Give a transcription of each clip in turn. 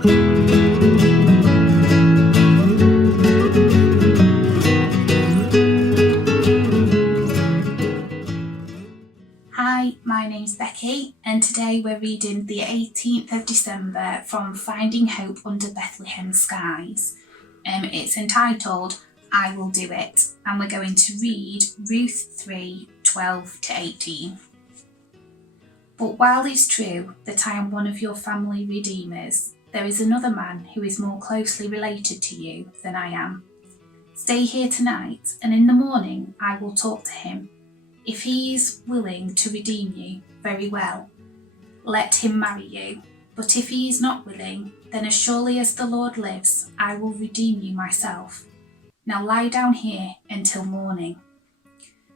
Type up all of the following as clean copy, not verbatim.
Hi, my name's Becky, and today we're reading the 18th of December from Finding Hope Under Bethlehem Skies. It's entitled I Will Do It, and we're going to read Ruth 3:12-18. But while it's true that I am one of your family redeemers, there is another man who is more closely related to you than I am. Stay here tonight, and in the morning I will talk to him. If he is willing to redeem you, very well. Let him marry you. But if he is not willing, then as surely as the Lord lives, I will redeem you myself. Now lie down here until morning.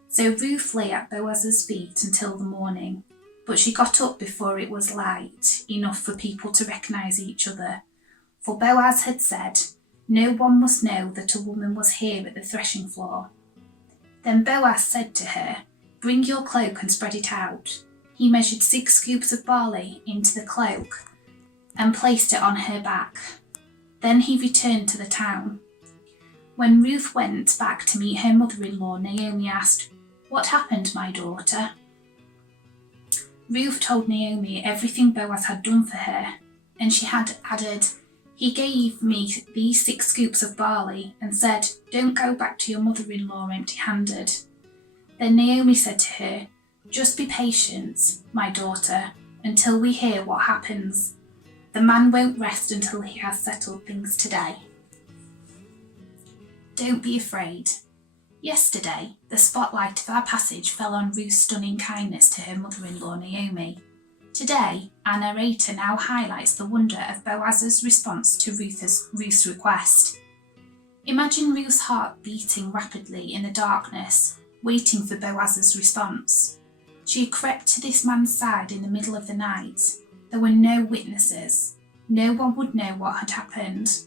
So Ruth lay at Boaz's feet until the morning, but she got up before it was light enough for people to recognize each other. For Boaz had said, "No one must know that a woman was here at the threshing floor." Then Boaz said to her, "Bring your cloak and spread it out." He measured 6 scoops of barley into the cloak and placed it on her back. Then he returned to the town. When Ruth went back to meet her mother-in-law, Naomi asked, "What happened, my daughter?" Ruth told Naomi everything Boaz had done for her, and she had added, "He gave me these 6 scoops of barley and said, 'Don't go back to your mother-in-law empty-handed.'" Then Naomi said to her, "Just be patient, my daughter, until we hear what happens. The man won't rest until he has settled things today." Don't be afraid. Yesterday, the spotlight of our passage fell on Ruth's stunning kindness to her mother-in-law Naomi. Today, our narrator now highlights the wonder of Boaz's response to Ruth's request. Imagine Ruth's heart beating rapidly in the darkness, waiting for Boaz's response. She had crept to this man's side in the middle of the night. There were no witnesses. No one would know what had happened.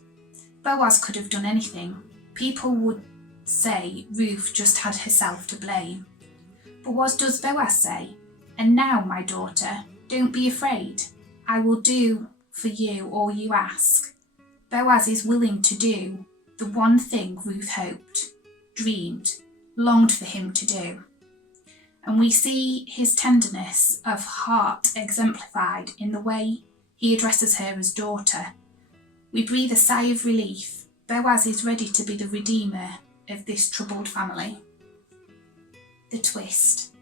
Boaz could have done anything. People would say Ruth just had herself to blame. But what does Boaz say? "And now, my daughter, don't be afraid. I will do for you all you ask." Boaz is willing to do the one thing Ruth hoped, dreamed, longed for him to do. And we see his tenderness of heart exemplified in the way he addresses her as daughter. We breathe a sigh of relief. Boaz is ready to be the redeemer of this troubled family. The twist.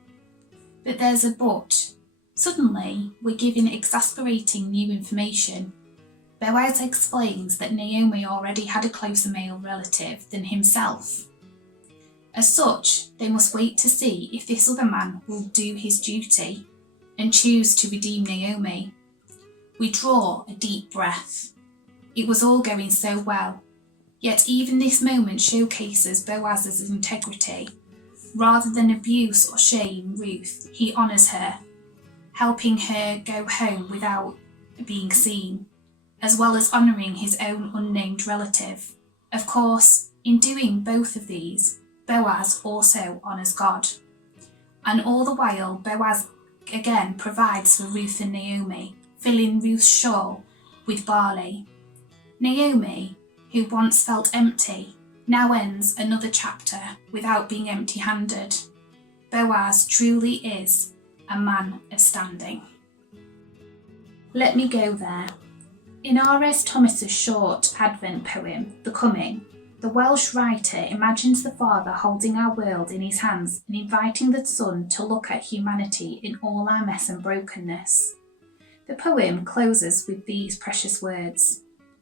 But there's a but. Suddenly, we're given exasperating new information. Boaz explains that Naomi already had a closer male relative than himself. As such, they must wait to see if this other man will do his duty and choose to redeem Naomi. We draw a deep breath. It was all going so well, yet even this moment showcases Boaz's integrity. Rather than abuse or shame Ruth, he honours her, helping her go home without being seen, as well as honouring his own unnamed relative. Of course, in doing both of these, Boaz also honours God. And all the while, Boaz again provides for Ruth and Naomi, filling Ruth's shawl with barley. Naomi, who once felt empty, now ends another chapter without being empty-handed. Boaz truly is a man of standing. Let me go there. In R.S. Thomas's short Advent poem, The Coming, the Welsh writer imagines the Father holding our world in his hands and inviting the Son to look at humanity in all our mess and brokenness. The poem closes with these precious words.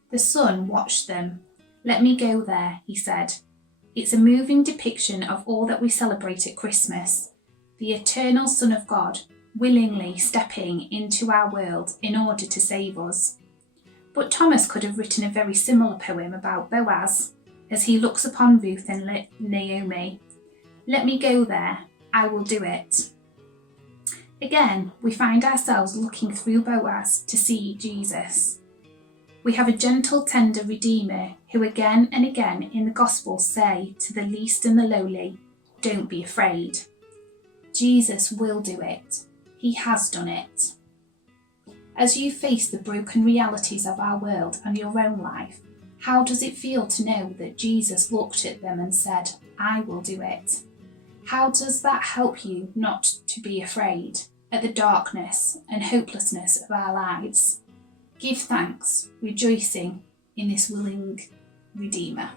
The Son watched them. "Let me go there," he said. It's a moving depiction of all that we celebrate at Christmas, the eternal Son of God willingly stepping into our world in order to save us. But Thomas could have written a very similar poem about Boaz, as he looks upon Ruth and Naomi. "Let me go there, I will do it." Again, we find ourselves looking through Boaz to see Jesus. We have a gentle, tender Redeemer who again and again in the Gospels say to the least and the lowly, "Don't be afraid." Jesus will do it. He has done it. As you face the broken realities of our world and your own life, how does it feel to know that Jesus looked at them and said, "I will do it"? How does that help you not to be afraid at the darkness and hopelessness of our lives? Give thanks, rejoicing in this willing Redeemer.